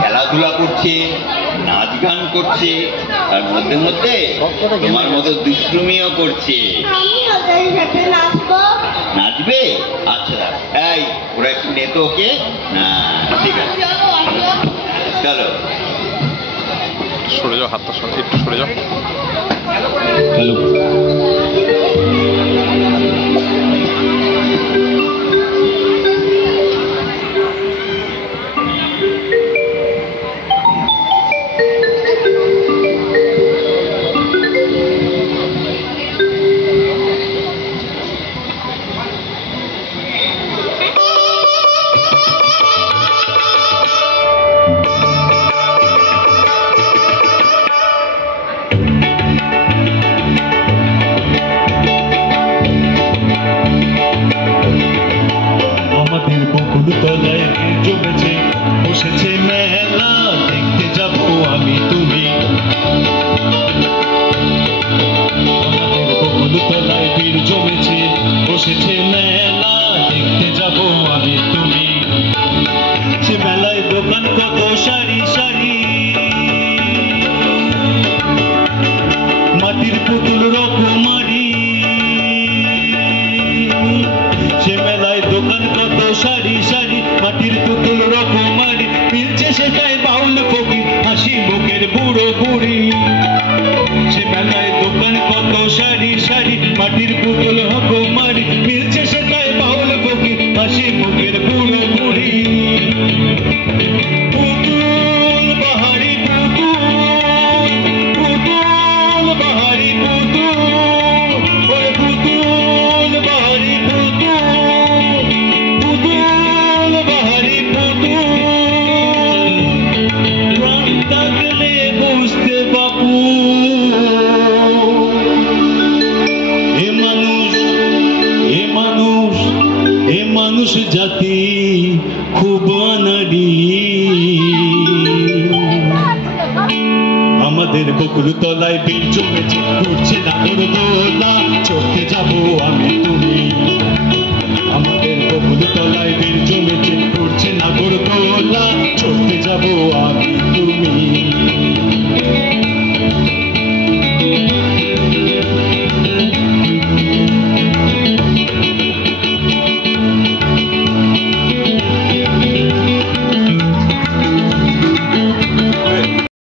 খেলাধুলা করছে, নাচ গান করছে, তার মধ্যে মধ্যে তোমার মতো দুষ্টুমিও করছে। নাচবে? আচ্ছা এই ওরা একটু নেতো ওকে। না ঠিক আছে চলো সরে যাও, হাতটা একটু সরে যাও। হ্যালো তলায় জমেছে বসেছে মেলা, দেখতে যাব আমি তুমি। আমাদের বকুল তলায় ভিড় জমেছে বসেছে মেলা, দেখতে যাব আমি তুমি। সে মেলায় দোকান কত সারি সারি, মাটির পুতুল রকমারি। সে মেলায় দোকান কত সারি সারি, মাটির পুতুল রকমারি। মিলছে সেটাই বাউল ফকির, হাসি মুখের বুড়ো বুড়ি। সে মেলায় দোকান কত সারি সারি, মাটির পুতুল রকমারি। মিলছে সেটাই বাউল ফকির, হাসি মুখের বুড়ো বুড়ি। পুতুল বাহারি পুতুল, পুতুল বাহারি পুতুল, ওরে পুতুল বাহারি পুতুল, পুতুল বাহারি পুতুল। প্রাণ থাকলে বুঝতে বাপু, এ মানুষ, এ মানুষ, এ মানুষ জাতি খুব আনাড়ি। আমাদের বকুল তলায় ভিড় জমেছে, ঘুরছে নাগর দোলা, চড়তে যাবো আমি